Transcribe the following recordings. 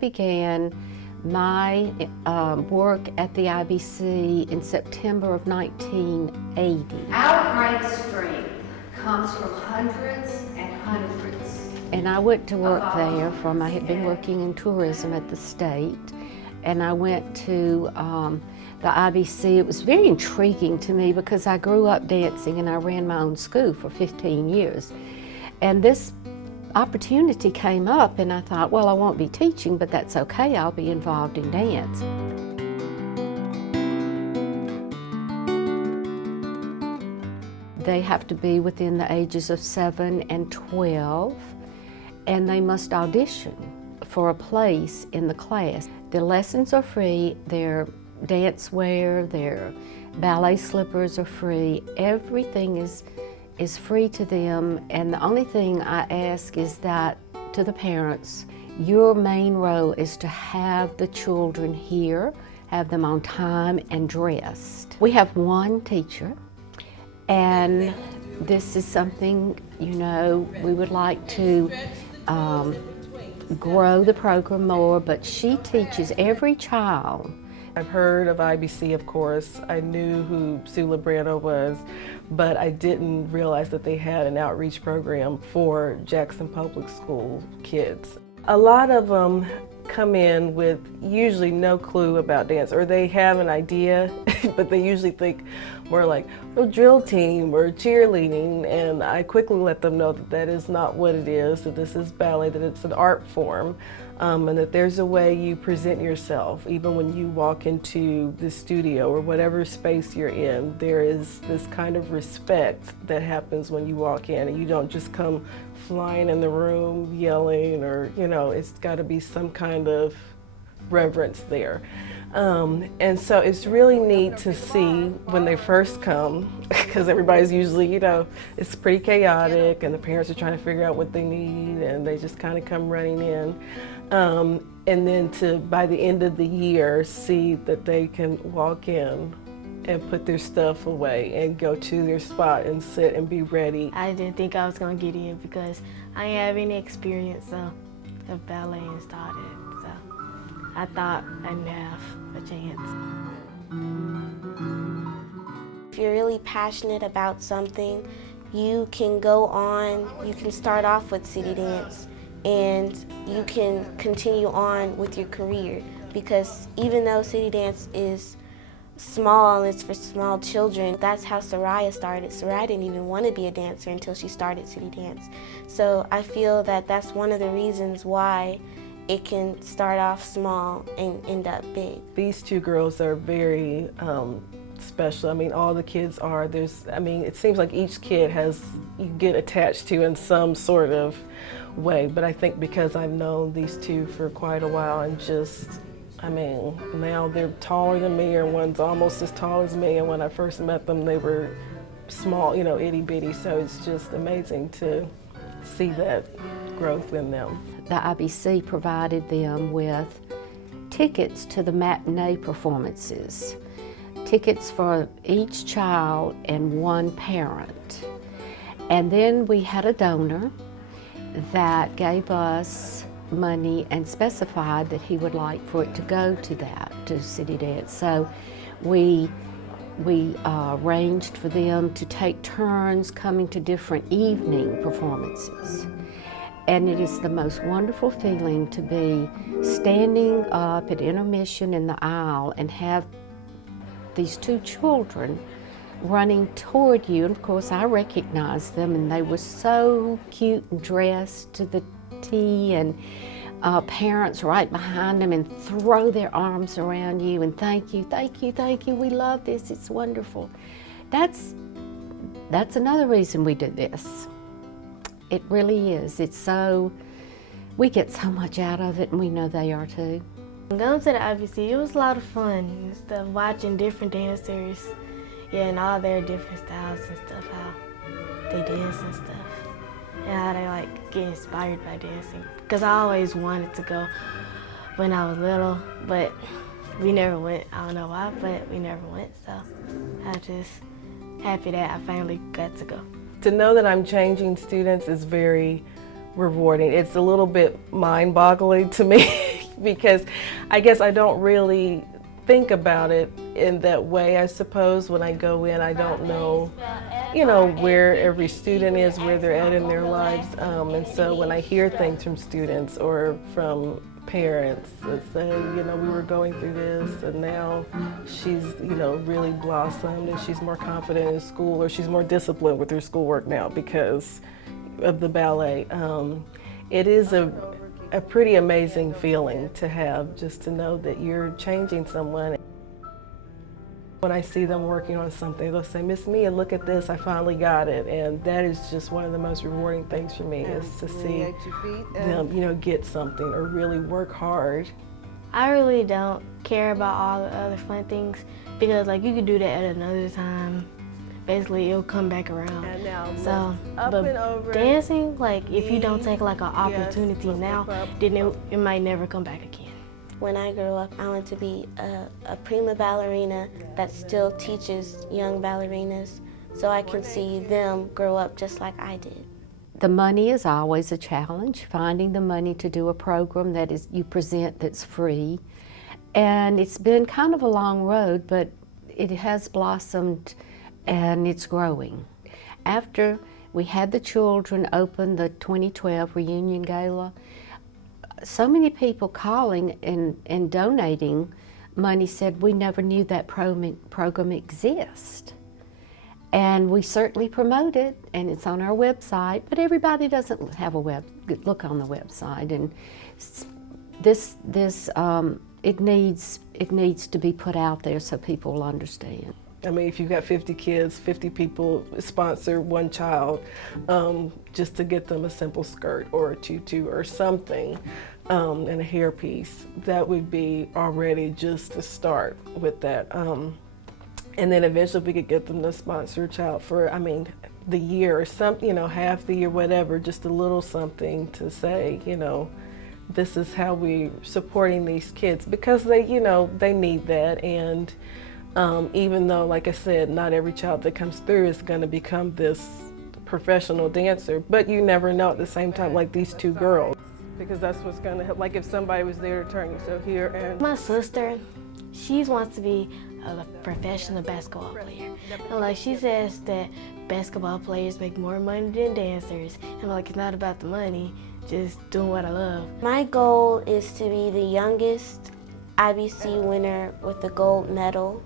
began my work at the IBC in September of 1980. Our great strength comes from hundreds and hundreds. And I went to work there I had been working in tourism at the state, and I went to the IBC. It was very intriguing to me because I grew up dancing and I ran my own school for 15 years. And this opportunity came up and I thought, well, I won't be teaching, but that's okay, I'll be involved in dance. They have to be within the ages of 7 and 12, and they must audition for a place in the class. The lessons are free, their dance wear, their ballet slippers are free, everything is free to them, and the only thing I ask is that to the parents, your main role is to have the children here, have them on time and dressed. We have one teacher, and this is something, you know, we would like to grow the program more, but she teaches every child. I've heard of IBC, of course. I knew who Sue Librano was, but I didn't realize that they had an outreach program for Jackson Public School kids. A lot of them come in with usually no clue about dance, or they have an idea, but they usually think more like a drill team or cheerleading, and I quickly let them know that that is not what it is, that this is ballet, that it's an art form, and that there's a way you present yourself. Even when you walk into the studio or whatever space you're in, there is this kind of respect that happens when you walk in, and you don't just come flying in the room yelling, or, you know, it's got to be some kind of reverence there. And so it's really neat to see when they first come, because everybody's usually, you know, it's pretty chaotic and the parents are trying to figure out what they need and they just kind of come running in. And then to, by the end of the year, see that they can walk in and put their stuff away and go to their spot and sit and be ready. I didn't think I was going to get in because I didn't have any experience of ballet and started. So I thought I didn't have a chance. If you're really passionate about something, you can go on, you can start off with CityDance and you can continue on with your career, because even though CityDance is small and it's for small children, that's how Saryah started. Saryah didn't even want to be a dancer until she started CityDance. So I feel that that's one of the reasons why it can start off small and end up big. These two girls are very special. I mean, all the kids are. It seems like each kid you get attached to in some sort of way, but I think because I've known these two for quite a while and now they're taller than me, or one's almost as tall as me, and when I first met them they were small, you know, itty bitty, so it's just amazing to see that growth in them. The IBC provided them with tickets to the matinee performances, tickets for each child and one parent. And then we had a donor that gave us money and specified that he would like for it to go to CityDance. So we arranged for them to take turns coming to different evening performances. And it is the most wonderful feeling to be standing up at intermission in the aisle and have these two children running toward you. And of course I recognized them, and they were so cute and dressed to the T, and parents right behind them and throw their arms around you and thank you, thank you, thank you, we love this, it's wonderful. That's another reason we do this. It really is. We get so much out of it, and we know they are too. Going to the IBC, it was a lot of fun and stuff, watching different dancers, and all their different styles and stuff, how they dance and stuff, and how they get inspired by dancing. Because I always wanted to go when I was little, but we never went. I don't know why, but we never went, so I'm just happy that I finally got to go. To know that I'm changing students is very rewarding. It's a little bit mind-boggling to me, because I guess I don't really think about it in that way. I suppose when I go in, I don't know, you know, where every student is, where they're at in their lives. And so when I hear things from students or from parents that say, you know, we were going through this and now she's, you know, really blossomed and she's more confident in school, or she's more disciplined with her schoolwork now because of the ballet. It is a pretty amazing feeling to have, just to know that you're changing someone. When I see them working on something, they'll say, Miss Mia, look at this, I finally got it. And that is just one of the most rewarding things for me, is to see them, you know, get something or really work hard. I really don't care about all the other fun things, because like you could do that at another time. Basically, it'll come back around. And now, So, up but and over. dancing, like if you don't take like an opportunity now, then it might never come back again. When I grow up, I want to be a prima ballerina that still teaches young ballerinas, so I can see them grow up just like I did. The money is always a challenge, finding the money to do a program that is you present that's free. And it's been kind of a long road, but it has blossomed and it's growing. After we had the children open the 2012 reunion gala, so many people calling and donating money said, we never knew that program exists. And we certainly promote it, and it's on our website, but everybody doesn't have a look on the website. And it needs to be put out there so people will understand. I mean, if you've got 50 kids, 50 people sponsor one child, just to get them a simple skirt or a tutu or something, and a hairpiece, that would be already just a start with that. And then eventually we could get them to sponsor a child for, I mean, the year or something, you know, half the year, whatever, just a little something to say, you know, this is how we're supporting these kids, because they, you know, they need that. And even though, like I said, not every child that comes through is going to become this professional dancer, but you never know at the same time, like these two girls, because that's what's going to help. Like if somebody was there to turn you, so here and... My sister, she wants to be a professional basketball player. And like she says that basketball players make more money than dancers. And like, it's not about the money, just doing what I love. My goal is to be the youngest IBC winner with a gold medal.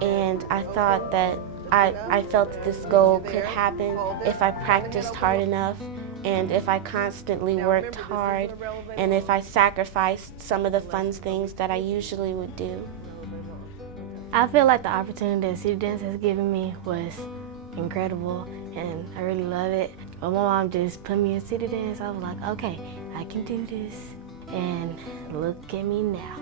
And I thought that I felt that this goal could happen if I practiced hard enough, and if I constantly worked hard, and if I sacrificed some of the fun things that I usually would do. I feel like the opportunity that CityDance has given me was incredible, and I really love it. When my mom just put me in CityDance, I was like, okay, I can do this, and look at me now.